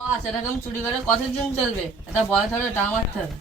আচ্ছা এটা চুরি করে কতদিন চলবে এটা বয়স হলে টাকা মারতে হবে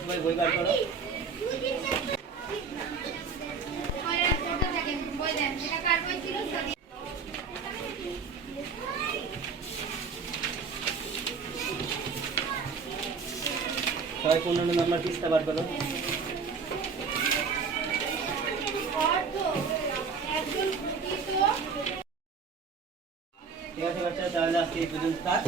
সবাই বই বার করো। সবাই পনেরো নম্বর পিসটা বার করো। ঠিক আছে তাহলে আজকে এই পর্যন্ত। থাক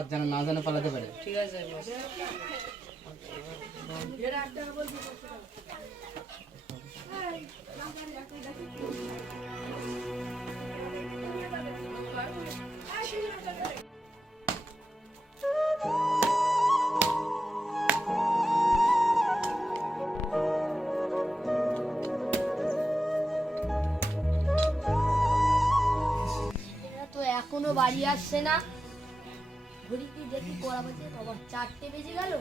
বাদ যেন না যেন পালাতে পারে। ঠিক আছে এরা তো এখনও বাড়ি আসছে না। ঘড়িতে দেখি করা বাজে বাবা চারটে বেজে গেল।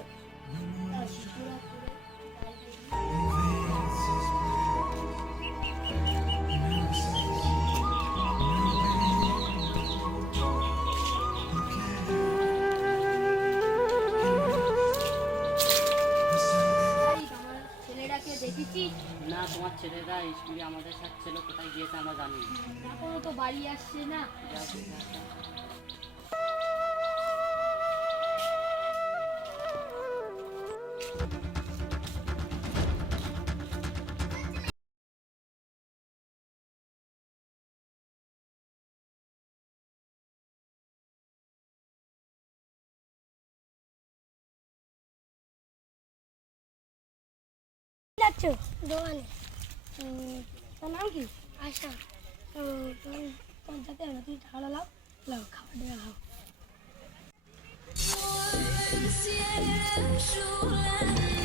না তোমার ছেলেরা স্কুলে আমাদের সাথে ছিল কোথায় গিয়েছে আমরা জানি না। তো বাড়ি আসছে না। যাচ্ছ দোকানে তার নাম কি আশা পঞ্চায়েতে তুই ঠান্ডা লাও লাও খাবার দেওয়া খাও Yeah.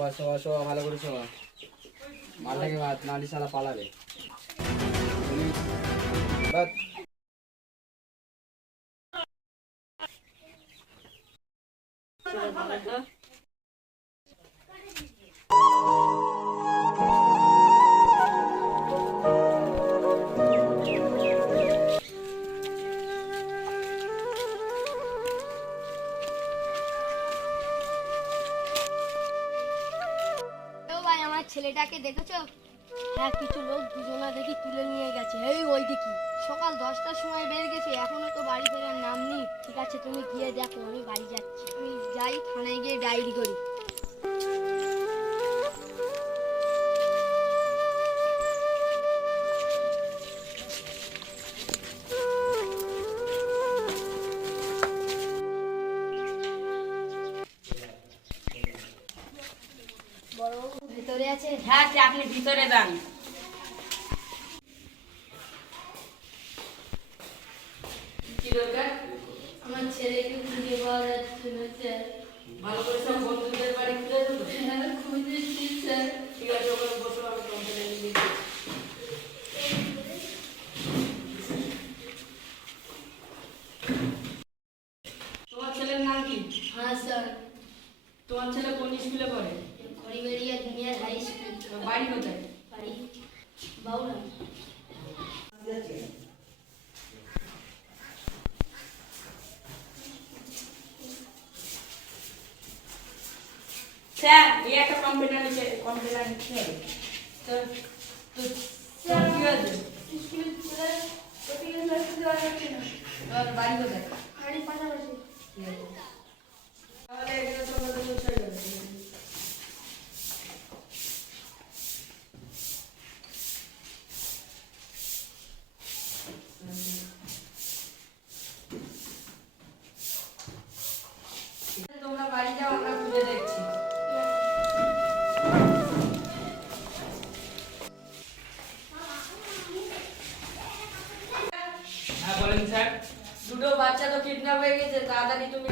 শোভা শোভা শোভা ভালো করে শোভা মারলে বাদ নালি শালা পালাবে। দেখি সকাল দশটার সময় বের গেছে, এখনও তো বাড়ি ফেরার নাম নেই। ঠিক আছে, তুমি গিয়ে দেখো, আমি বাড়ি যাচ্ছি। আমি যাই, থানায় গিয়ে ডায়েরি করি। ভিতরে আছে হ্যাঁ আপনি ভিতরে যান। দরকার আমার ছেলেকে খুঁজে পাওয়া যাচ্ছে না স্যার। ভালো করে সব বন্ধুদের বাড়ি খুঁজে দেবো? হ্যাঁ খুঁজেছি স্যার। ঠিক আছে ওখানে বসে আমি কমপ্লেন দিচ্ছি তোমার ছেলের নাম কি হ্যাঁ স্যার তোমার ছেলে কোন স্কুলে পড়ে খড়িবাড়িয়া জুনিয়র হাই স্কুল বাড়ি কোথায় বাড়ি বাউলা স্যার এই একটা কম্পিউটার নিচে কম্পিউটার নিতে হবে তো তো স্যার কি হয়ে গেছে তাড়াতাড়ি তুমি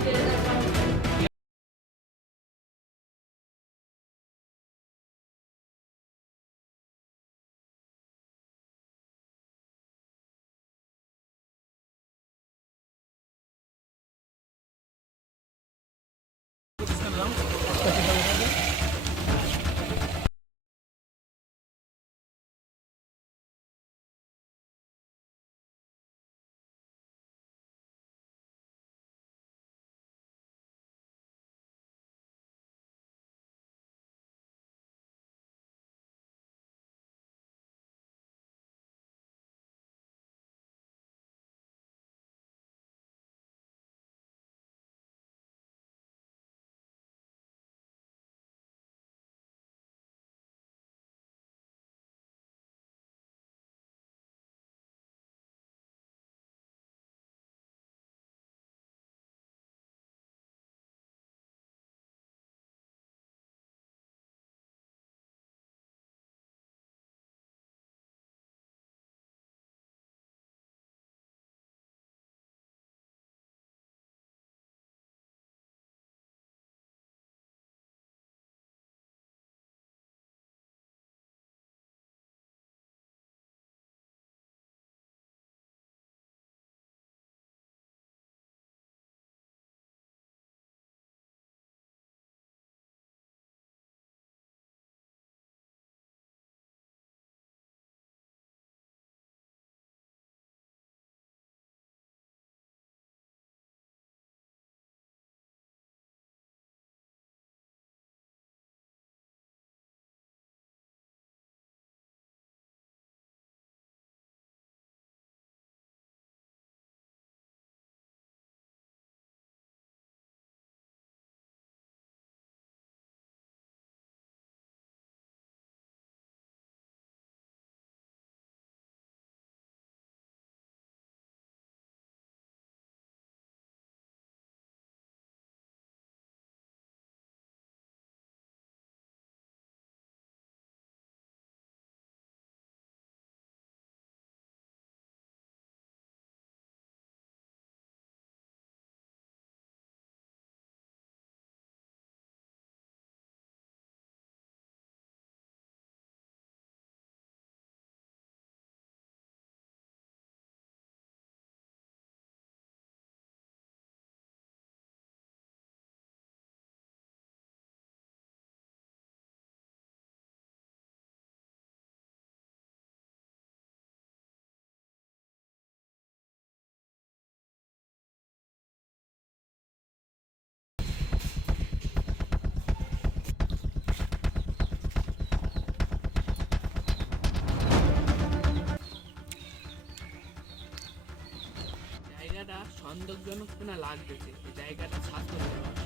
জায়গাটা সন্দেহজনক কিনা লাগতেছে জায়গাটা স্বাস্থ্য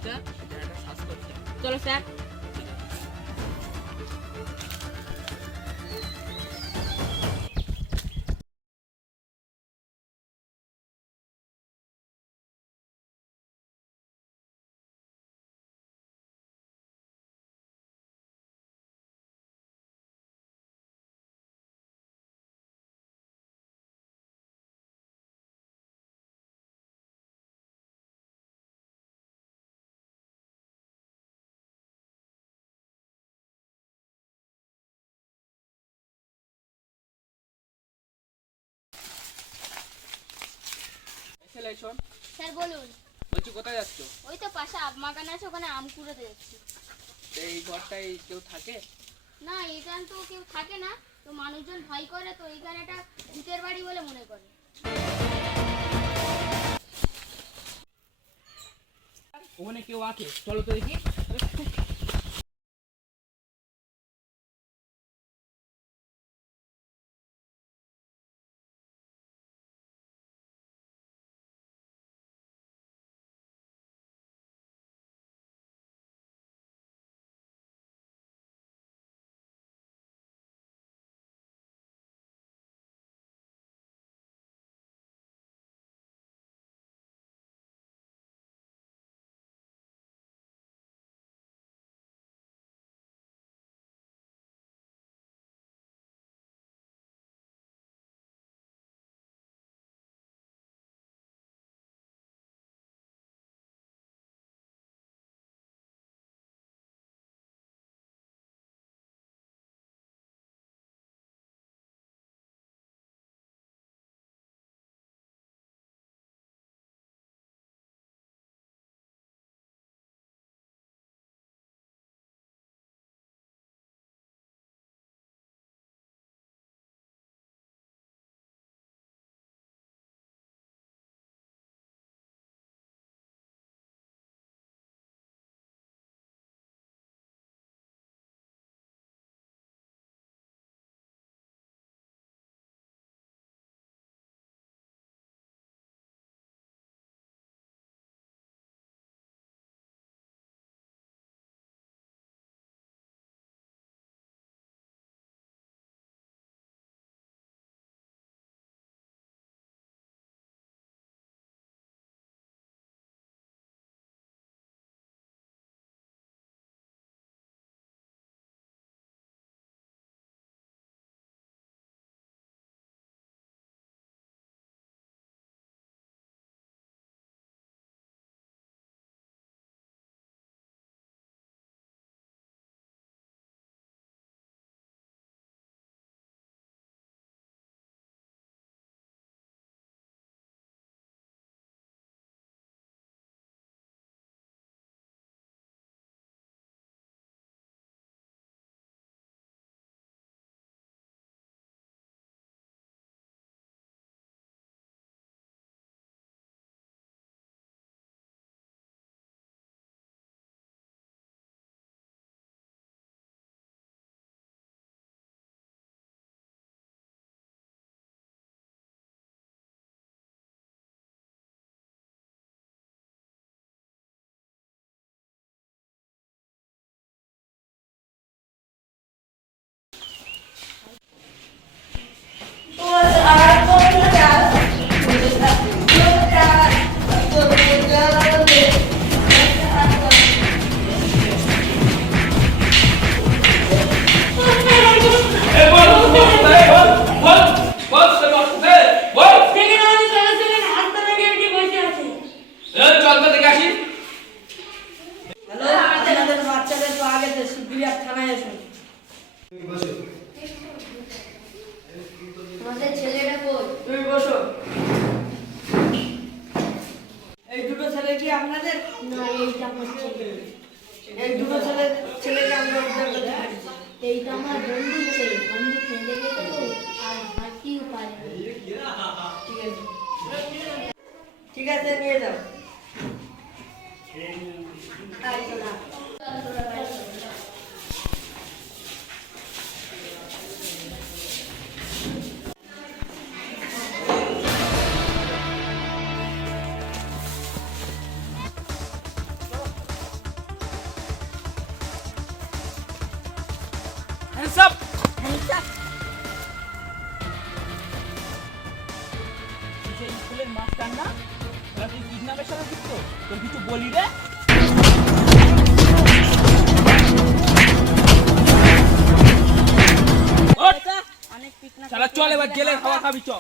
জায়গাটা স্বাস্থ্য চলো স্যার। এই শোন? স্যার বলুন। বলছি কোথায় যাচ্ছ? ওই তো পাশে আম আছে ওখানে আম কুড়োতে যাচ্ছি। এই ঘরটায় কেউ থাকে? না এইখানে তো কেউ থাকে না। তো মানুষজন ভয় করে তো এইখানে একটা ভূতের বাড়ি বলে মনে করে। ওখানে কেউ আছে? চলো তো দেখি। আপনাদের? না এইটা আমার ছেলে। এই দুটো ছেলে ছেলেকে আমরা উদ্ধার করতে পারি। এইটা আমার বন্ধু ছেলে। বন্ধু ফেঁদে গেছে তো আর পারে। ঠিক আছে। ঠিক আছে নিয়ে যাও। তাই তো না। Hands up! সেই স্কুলের মাস্টার না তোরা তুই কিডন্যাপের সাথে যুক্ত? তোর কিছু বলি রে শালা চল এবার জেলের খাওয়া খাবি চ।